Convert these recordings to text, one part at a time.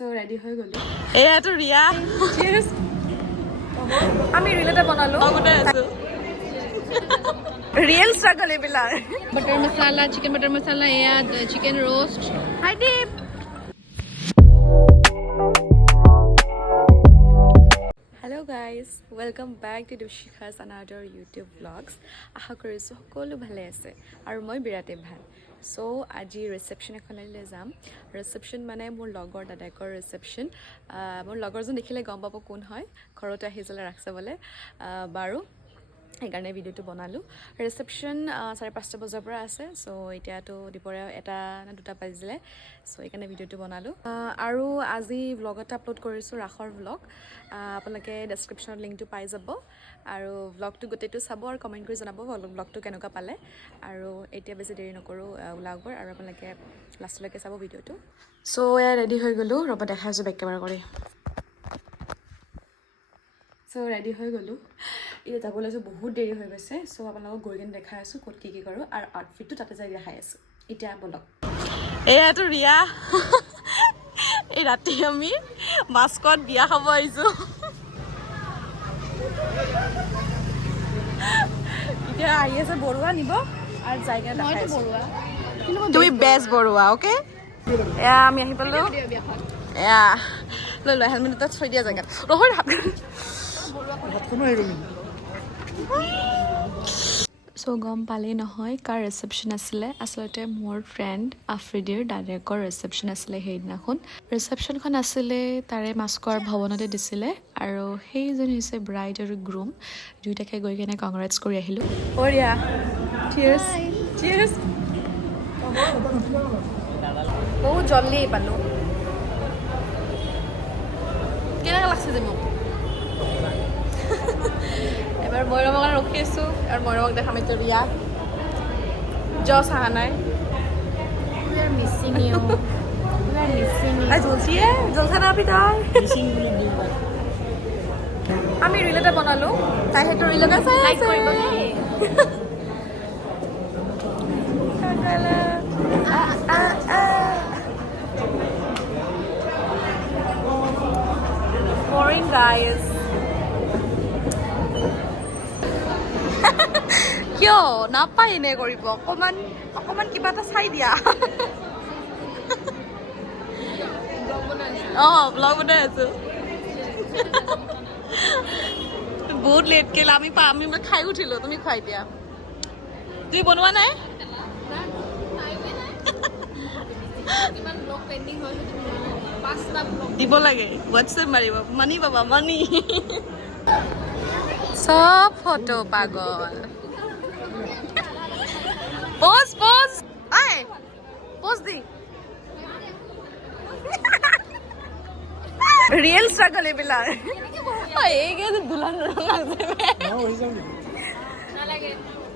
So ready হৈ গলো এয়াটো Riya cheers আমি ৰিলেটে বনালো আগতে আছো ৰিয়েল স্ট্ৰাগল এইবিলাক butter masala chicken butter masala এয়া chicken roast hi deep Hello guys, welcome back to Dipshika's another YouTube vlogs. আশা কৰিছো সকলো ভালে আছে আৰু মই বিৰাটে ভাল। So আজি ৰিসেপশন এখনলৈ যাম। ৰিসেপশন মানে মোৰ লগৰ দাদাকৰ ৰিসেপশন। মোৰ লগৰজন দেখিলে গম পাব কোন হয়। ঘৰতে আহি জলে ৰাখছবলে বাৰু এইকাৰণে ভিডিওটো বনালো ৰিসেপশন 5:30 বজাৰ পৰা আছে সো এতিয়াটো দিপৰে এটা না দুটা বাজিলে সো এইকাৰণে ভিডিওটো বনালো আৰু আজি ভ্লগ এটা আপলোড কৰিছো ৰাখৰ ভ্লগ আপোনালোকে ডেসক্ৰিপশনত লিংকটো পাই যাব আৰু ভ্লগটো গোটেইটো চাব আৰু কমেন্ট কৰি জনাব ভ্লগটো কেনেকুৱা পালে আৰু এতিয়া বেছি দেৰি নকৰো ওলাগৰ আৰু আপোনালোকে লাষ্টলৈকে চাব ভিডিওটো সো এ ৰেডি হৈ গলো ৰবা দেখাইছো বেক কেমেৰা কৰি সো ৰেডি হৈ গলো এটা যাবলৈ যে বহুত দেৰি হৈ গৈছে সো আপোনালোকক গৈ কিনে দেখাই আছো ক'ত কি কৰো আৰু আউটফিটটো তাতে যাই দেখাই আছো এতিয়া বলক এয়াটো ৰিয়া এই ৰাতি আমি মাস্কত বিয়া খাব আহিছো এতিয়া আহি আছে বৰুৱা নিব আৰু জায়গা দেখাই আছো বৰুৱা তুমি বেছ বৰুৱা ওকে এয়া আমি আহি পালো এয়া লৈ লৈ হেলমেট এটা থৈ দিয়া জায়গা ৰহৰ সো গম পালে নহয় কাৰ ৰিসেপশন আছিলে আসলতে মোৰ ফ্ৰেন্ড আফ্ৰিদিৰ দাদাকৰ ৰিসেপশন আছিলে সেইদিনাখন ৰিসেপশনখন আছিলে তাৰে মাস্কৰ ভৱনতে দিছিলে আৰু সেইজন হৈছে ব্ৰাইড আৰু গ্ৰুম দুইটাকে গৈ কেনে কংগ্ৰেটছ কৰি আহিলো ওৰিয়া চিয়াৰ্স চিয়াৰ্স বহুত জলদি পালো কেনেকা লাগছে যে মোক এবাৰ ময়ৰমক ৰখি আছো আৰু ময়ৰমক দেখাম এতিয়া ৰিয়া জছ আহা নাই we are missing you আই জলছিয়ে জলছা না আপনি তাই আমি ৰিলেটে বনালো তাই হেটো ৰিলেটে চাই লাইক কৰিব boring guys কিয় নাপায় এনে কৰিব অকমান কিবা এটা চাই দিয়া ব্লগ বনাই আছো বহুত লেট কেলা আমি খাই উঠিলো তুমি খুৱাই দিয়া তুমি বনোৱা নাই দিব লাগে হোৱাটছএপ মাৰিব মানি পাবা মানি সব ফটো পাগল Pose, pose. Ay, pose di. Real struggle e bila. Ay, ege dulan lagse. Na hoyi jam ni. Na lage.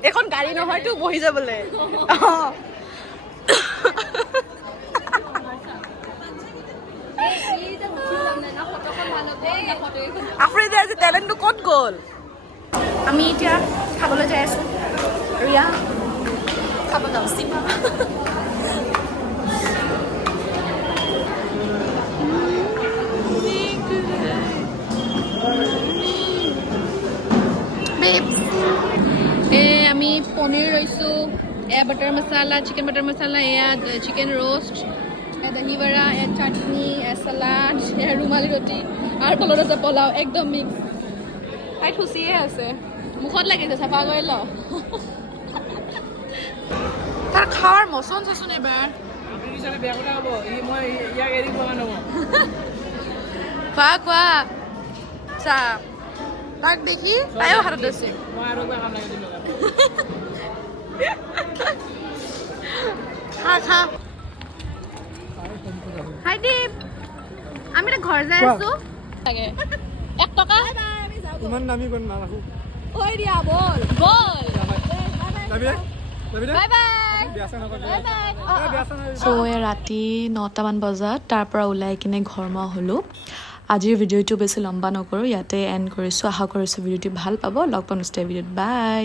Ekhon gari nohoy tu bohi jabole. Afridi আজি talent to kot gol. আমি এতিয়া খাবলৈ যাই আছো ৰিয়া খাব যাওঁ সিমা আমি পনীৰ লৈছো এয়া বাটাৰ মছলা চিকেন বাটাৰ মছলা এয়া চিকেন ৰোষ্ট এয়া দহি বড়া এয়া চাটনি এয়া চালাড এয়া ৰুমালী ৰুটি আৰু তলত আছে পোলাও একদম মিক্স খাই খুচিয়ে আছে মুখত লাগিছে চাফা কৰি ল তাৰ খাৱাৰ মছন চাচোন এবাৰ আপুনি চালে বেয়া কথা হ'ব মই ইয়াক এৰি পোৱা নহ'ব কোৱা চা তাক দেখি তাইও হাতত আছে মই আৰু কিবা কাম লাগি দিম খা হাই দীপ আমি এটা ঘৰ যাই আছো লাগে 1 টকা ইমান দামী কোন নাৰাখো ঐ দিয়া বল বাই বাই সো ৰাতি 9টামান বজাত তাৰ পৰা ওলাই কিনে ঘৰমা হলো আজিৰ ভিডিওটো বেছি লম্বা নকৰো ইয়াতে এণ্ড কৰিছো আশা কৰিছো ভিডিওটি ভাল পাব লগ পাম নেক্সট ভিডিওত বাই